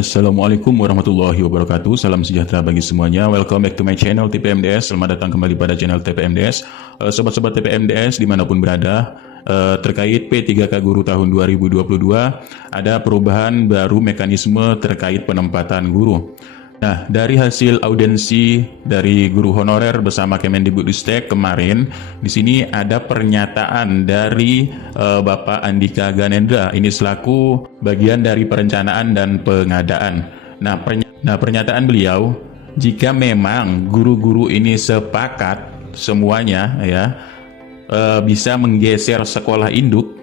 Assalamualaikum warahmatullahi wabarakatuh. Salam sejahtera bagi semuanya. Welcome back to my channel TPMDS. Selamat datang kembali pada channel TPMDS. Sobat-sobat TPMDS dimanapun berada, terkait P3K Guru tahun 2022 ada perubahan baru mekanisme terkait penempatan guru. Nah, dari hasil audiensi dari guru honorer bersama Kemendikbudristek kemarin, di sini ada pernyataan dari Bapak Andika Ganendra. Ini selaku bagian dari perencanaan dan pengadaan. Nah, pernyataan beliau, jika memang guru-guru ini sepakat semuanya ya bisa menggeser sekolah induk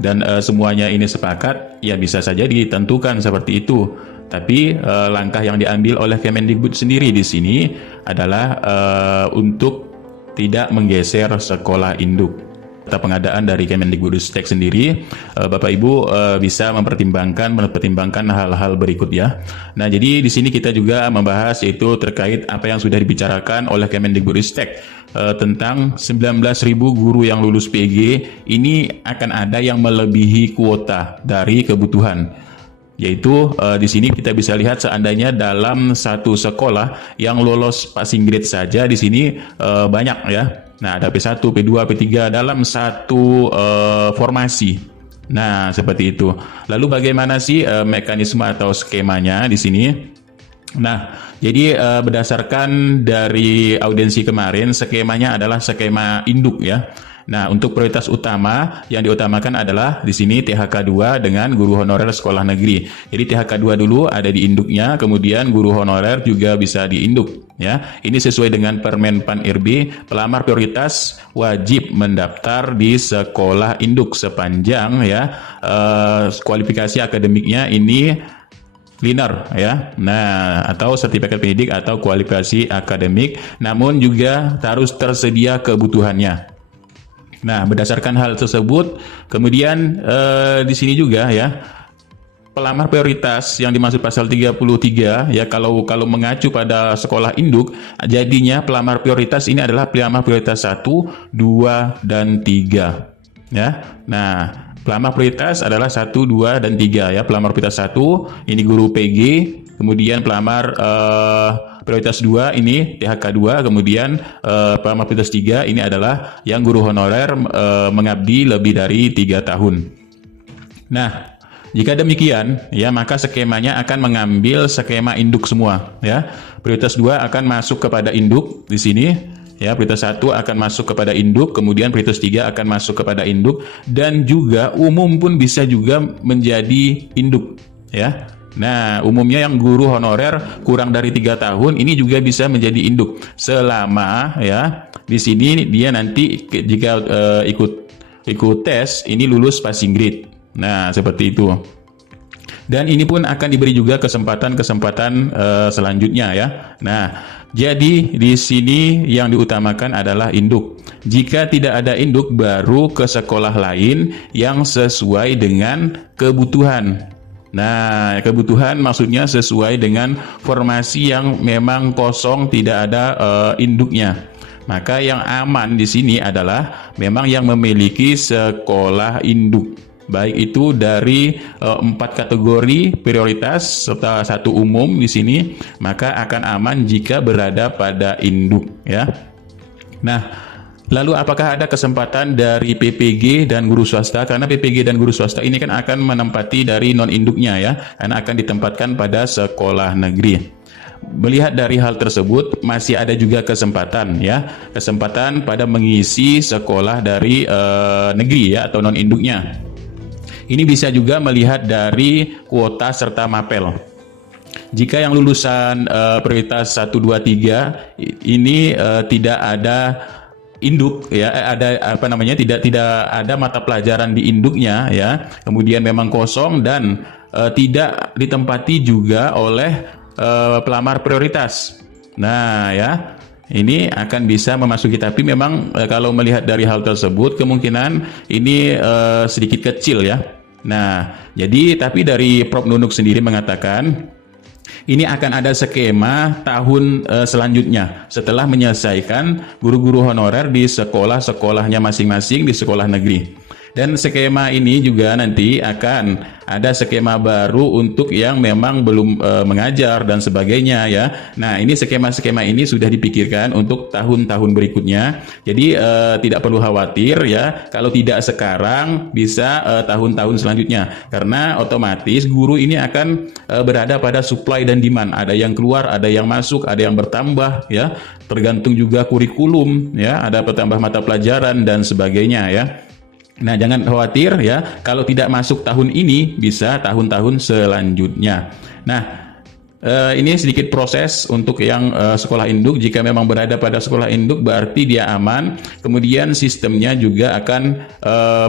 dan semuanya ini sepakat, ya bisa saja ditentukan seperti itu. Tapi langkah yang diambil oleh Kemendikbud sendiri di sini adalah untuk tidak menggeser sekolah induk. Data pengadaan dari Kemendikbudristek sendiri, Bapak Ibu bisa mempertimbangkan hal-hal berikut ya. Nah, jadi di sini kita juga membahas yaitu terkait apa yang sudah dibicarakan oleh Kemendikbudristek tentang 19.000 guru yang lulus PG ini akan ada yang melebihi kuota dari kebutuhan. Yaitu di sini kita bisa lihat seandainya dalam satu sekolah yang lolos passing grade saja di sini banyak ya. Nah, ada P1, P2, P3 dalam satu formasi. Nah, seperti itu. Lalu bagaimana sih mekanisme atau skemanya di sini? Nah, jadi berdasarkan dari audiensi kemarin, skemanya adalah skema induk ya. Nah, untuk prioritas utama yang diutamakan adalah di sini THK2 dengan guru honorer sekolah negeri. Jadi THK2 dulu ada di induknya, kemudian guru honorer juga bisa di induk ya. Ini sesuai dengan Permen Pan RB, pelamar prioritas wajib mendaftar di sekolah induk sepanjang ya kualifikasi akademiknya ini linear ya. Nah, atau sertifikat pendidik atau kualifikasi akademik, namun juga harus tersedia kebutuhannya. Nah, berdasarkan hal tersebut, kemudian di sini juga ya, pelamar prioritas yang dimaksud pasal 33 ya, kalau mengacu pada sekolah induk, jadinya pelamar prioritas ini adalah pelamar prioritas 1, 2, dan 3 ya. Nah, pelamar prioritas adalah 1, 2, dan 3 ya. Pelamar prioritas 1 ini guru PG, kemudian pelamar prioritas 2 ini THK2, kemudian pelamar prioritas 3 ini adalah yang guru honorer mengabdi lebih dari 3 tahun. Nah, jika demikian ya, maka skemanya akan mengambil skema induk semua ya. Prioritas 2 akan masuk kepada induk di sini. Ya, prioritas 1 akan masuk kepada induk, kemudian prioritas 3 akan masuk kepada induk, dan juga umum pun bisa juga menjadi induk ya. Nah, umumnya yang guru honorer kurang dari 3 tahun ini juga bisa menjadi induk selama ya di sini dia nanti jika ikut tes ini lulus passing grade. Nah, seperti itu. Dan ini pun akan diberi juga kesempatan selanjutnya ya. Nah, jadi di sini yang diutamakan adalah induk. Jika tidak ada induk, baru ke sekolah lain yang sesuai dengan kebutuhan. Nah, kebutuhan maksudnya sesuai dengan formasi yang memang kosong, tidak ada induknya. Maka yang aman di sini adalah memang yang memiliki sekolah induk. Baik itu dari 4 kategori prioritas serta 1 umum di sini, maka akan aman jika berada pada induk ya. Nah, lalu apakah ada kesempatan dari PPG dan guru swasta? Karena PPG dan guru swasta ini kan akan menempati dari non-induknya ya, karena akan ditempatkan pada sekolah negeri. Melihat dari hal tersebut, masih ada juga kesempatan ya, kesempatan pada mengisi sekolah dari negeri ya atau non-induknya. Ini bisa juga melihat dari kuota serta mapel. Jika yang lulusan prioritas 1, 2, 3 ini tidak ada induk ya, tidak ada mata pelajaran di induknya ya, kemudian memang kosong dan tidak ditempati juga oleh pelamar prioritas. Nah ya, ini akan bisa memasuki, tapi memang kalau melihat dari hal tersebut kemungkinan ini sedikit kecil ya. Nah, jadi tapi dari Prof Nunuk sendiri mengatakan ini akan ada skema tahun selanjutnya setelah menyelesaikan guru-guru honorer di sekolah-sekolahnya masing-masing di sekolah negeri. Dan skema ini juga nanti akan ada skema baru untuk yang memang belum mengajar dan sebagainya ya. Nah, ini skema-skema ini sudah dipikirkan untuk tahun-tahun berikutnya. Jadi tidak perlu khawatir ya, kalau tidak sekarang bisa tahun-tahun selanjutnya. Karena otomatis guru ini akan berada pada supply dan demand. Ada yang keluar, ada yang masuk, ada yang bertambah ya. Tergantung juga kurikulum ya, ada bertambah mata pelajaran dan sebagainya ya. Nah, jangan khawatir ya, kalau tidak masuk tahun ini bisa tahun-tahun selanjutnya. Nah, ini sedikit proses untuk yang sekolah induk. Jika memang berada pada sekolah induk berarti dia aman. Kemudian sistemnya juga akan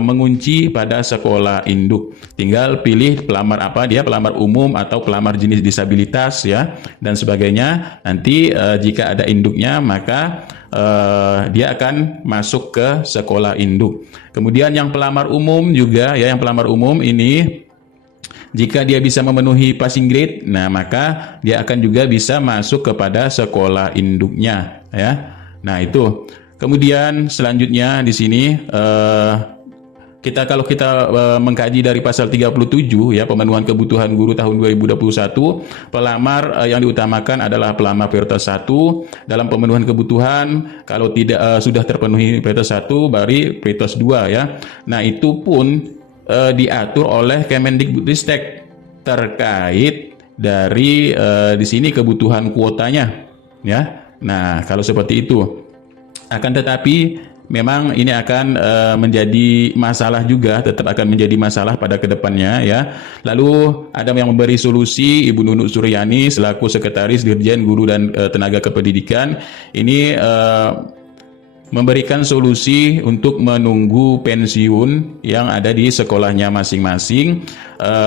mengunci pada sekolah induk. Tinggal pilih pelamar apa, dia pelamar umum atau pelamar jenis disabilitas ya, dan sebagainya. Nanti jika ada induknya maka dia akan masuk ke sekolah induk. Kemudian yang pelamar umum juga ya, yang pelamar umum ini jika dia bisa memenuhi passing grade, nah maka dia akan juga bisa masuk kepada sekolah induknya ya. Nah, itu. Kemudian selanjutnya di sini kalau kita mengkaji dari pasal 37 ya, pemenuhan kebutuhan guru tahun 2021, pelamar yang diutamakan adalah pelamar prioritas 1 dalam pemenuhan kebutuhan. Kalau tidak sudah terpenuhi prioritas 1 baru prioritas 2 ya. Nah, itu pun diatur oleh Kemendikbudristek terkait dari di sini kebutuhan kuotanya ya. Nah, kalau seperti itu. Akan tetapi memang ini akan menjadi masalah juga, tetap akan menjadi masalah pada kedepannya ya. Lalu ada yang memberi solusi, Ibu Nunuk Suryani selaku Sekretaris Dirjen Guru dan Tenaga Kependidikan ini memberikan solusi untuk menunggu pensiun yang ada di sekolahnya masing-masing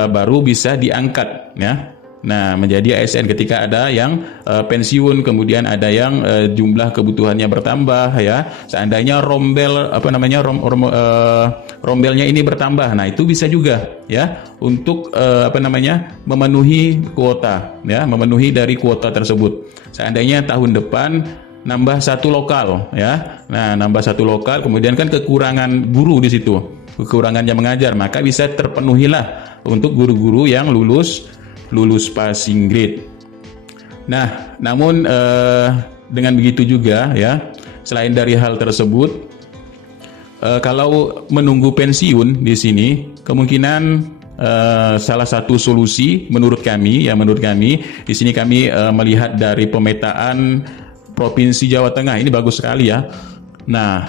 baru bisa diangkat ya. Nah, menjadi ASN ketika ada yang pensiun, kemudian ada yang jumlah kebutuhannya bertambah ya. Seandainya rombelnya ini bertambah. Nah, itu bisa juga ya untuk memenuhi kuota ya, memenuhi dari kuota tersebut. Seandainya tahun depan nambah 1 lokal ya. Nah, nambah 1 lokal, kemudian kan kekurangan guru di situ. Kekurangan jam mengajar, maka bisa terpenuhilah untuk guru-guru yang lulus passing grade. Nah, namun dengan begitu juga ya, selain dari hal tersebut, kalau menunggu pensiun di sini kemungkinan salah satu solusi menurut kami di sini kami melihat dari pemetaan Provinsi Jawa Tengah ini bagus sekali ya. Nah,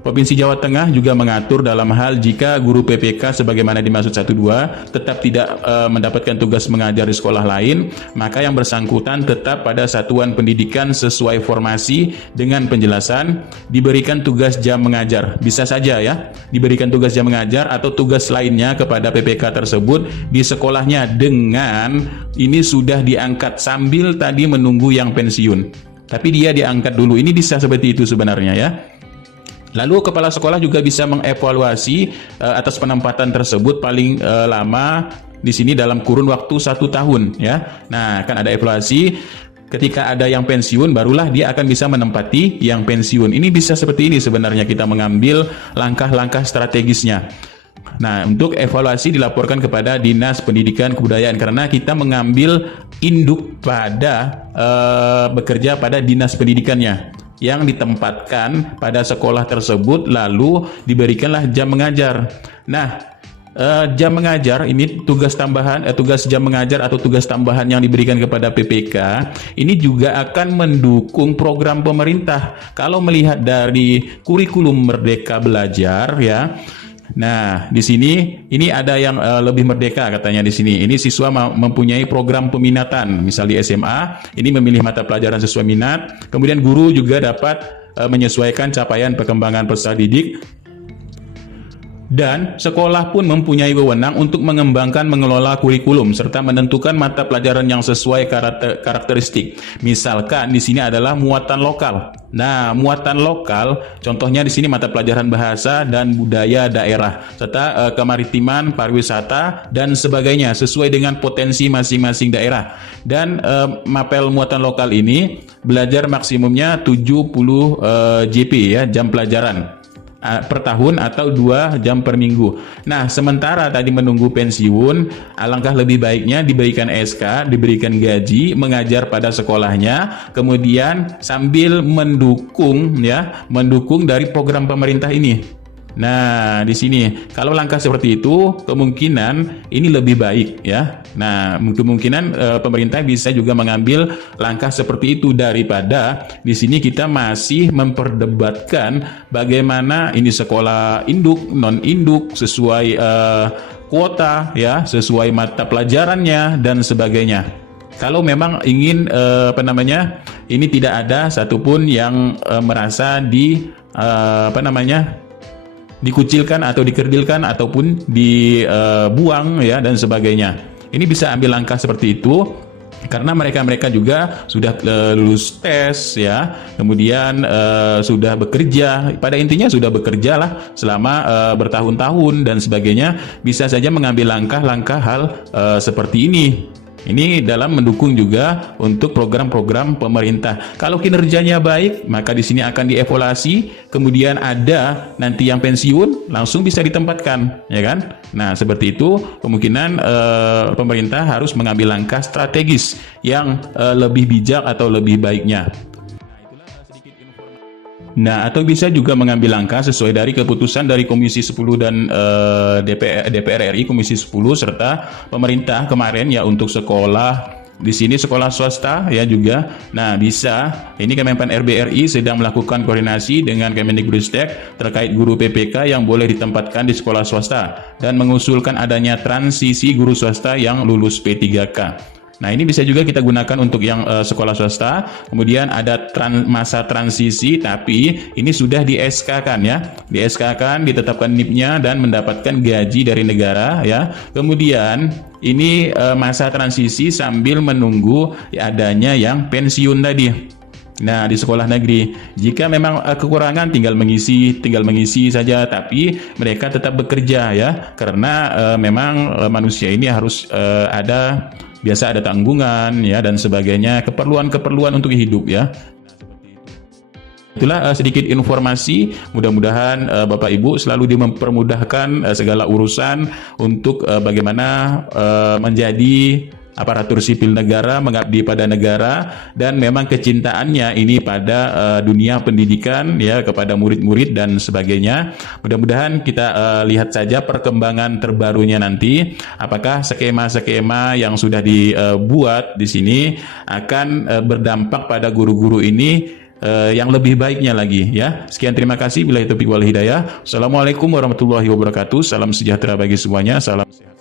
Provinsi Jawa Tengah juga mengatur dalam hal jika guru PPK sebagaimana dimaksud 1.2 tetap tidak mendapatkan tugas mengajar di sekolah lain, maka yang bersangkutan tetap pada satuan pendidikan sesuai formasi dengan penjelasan diberikan tugas jam mengajar. Bisa saja ya, diberikan tugas jam mengajar atau tugas lainnya kepada PPK tersebut di sekolahnya dengan ini sudah diangkat sambil tadi menunggu yang pensiun. Tapi dia diangkat dulu. Ini bisa seperti itu sebenarnya ya. Lalu kepala sekolah juga bisa mengevaluasi atas penempatan tersebut paling lama di sini dalam kurun waktu 1 tahun ya. Nah, kan ada evaluasi ketika ada yang pensiun barulah dia akan bisa menempati yang pensiun. Ini bisa seperti ini sebenarnya kita mengambil langkah-langkah strategisnya. Nah, untuk evaluasi dilaporkan kepada Dinas Pendidikan Kebudayaan karena kita mengambil induk pada bekerja pada dinas pendidikannya yang ditempatkan pada sekolah tersebut, lalu diberikanlah jam mengajar. Nah, jam mengajar ini tugas tambahan, tugas jam mengajar atau tugas tambahan yang diberikan kepada PPK ini juga akan mendukung program pemerintah. Kalau melihat dari kurikulum Merdeka Belajar ya. Nah, di sini ini ada yang lebih merdeka katanya di sini. Ini siswa mempunyai program peminatan, misal di SMA, ini memilih mata pelajaran sesuai minat. Kemudian guru juga dapat menyesuaikan capaian perkembangan peserta didik. Dan sekolah pun mempunyai wewenang untuk mengembangkan mengelola kurikulum serta menentukan mata pelajaran yang sesuai karakteristik. Misalkan di sini adalah muatan lokal. Nah, muatan lokal contohnya di sini mata pelajaran bahasa dan budaya daerah serta kemaritiman, pariwisata dan sebagainya sesuai dengan potensi masing-masing daerah. Dan mapel muatan lokal ini belajar maksimumnya 70 JP ya, jam pelajaran. per tahun atau 2 jam per minggu. Nah, sementara tadi menunggu pensiun, alangkah lebih baiknya diberikan SK, diberikan gaji, mengajar pada sekolahnya, kemudian sambil mendukung dari program pemerintah ini. Nah, di sini kalau langkah seperti itu kemungkinan ini lebih baik ya. Nah, kemungkinan pemerintah bisa juga mengambil langkah seperti itu daripada di sini kita masih memperdebatkan bagaimana ini sekolah induk, non induk sesuai kuota ya, sesuai mata pelajarannya dan sebagainya. Kalau memang ingin ini tidak ada satupun yang merasa dikucilkan atau dikerdilkan ataupun dibuang ya dan sebagainya. Ini bisa ambil langkah seperti itu karena mereka juga sudah lulus tes ya, kemudian sudah bekerja, pada intinya sudah bekerja lah selama bertahun-tahun dan sebagainya, bisa saja mengambil langkah-langkah hal seperti ini. Ini dalam mendukung juga untuk program-program pemerintah. Kalau kinerjanya baik, maka di sini akan dievaluasi, kemudian ada nanti yang pensiun langsung bisa ditempatkan, ya kan? Nah, seperti itu kemungkinan pemerintah harus mengambil langkah strategis yang lebih bijak atau lebih baiknya. Nah, atau bisa juga mengambil langkah sesuai dari keputusan dari Komisi 10 dan DPR RI Komisi 10 serta pemerintah kemarin ya untuk sekolah di sini sekolah swasta ya juga. Nah, bisa ini Kemenpan RI sedang melakukan koordinasi dengan Kemendikbudristek terkait guru PPK yang boleh ditempatkan di sekolah swasta dan mengusulkan adanya transisi guru swasta yang lulus P3K. Nah, ini bisa juga kita gunakan untuk yang sekolah swasta. Kemudian ada masa transisi, tapi ini sudah di SK-kan ya. Di SK-kan, ditetapkan NIP-nya dan mendapatkan gaji dari negara ya. Kemudian ini masa transisi sambil menunggu adanya yang pensiun tadi. Nah, di sekolah negeri, jika memang kekurangan tinggal mengisi saja, tapi mereka tetap bekerja ya, karena memang manusia ini harus biasa ada tanggungan ya dan sebagainya, keperluan untuk hidup ya. Itulah sedikit informasi, mudah-mudahan Bapak Ibu selalu dipermudahkan segala urusan untuk bagaimana menjadi aparatur sipil negara, mengabdi pada negara, dan memang kecintaannya ini pada dunia pendidikan ya, kepada murid-murid dan sebagainya. Mudah-mudahan kita lihat saja perkembangan terbarunya nanti, apakah skema-skema yang sudah dibuat di sini akan berdampak pada guru-guru ini yang lebih baiknya lagi ya. Sekian, terima kasih. Billahi taufiq wal hidayah. Assalamualaikum warahmatullahi wabarakatuh. Salam sejahtera bagi semuanya. Salam sehat.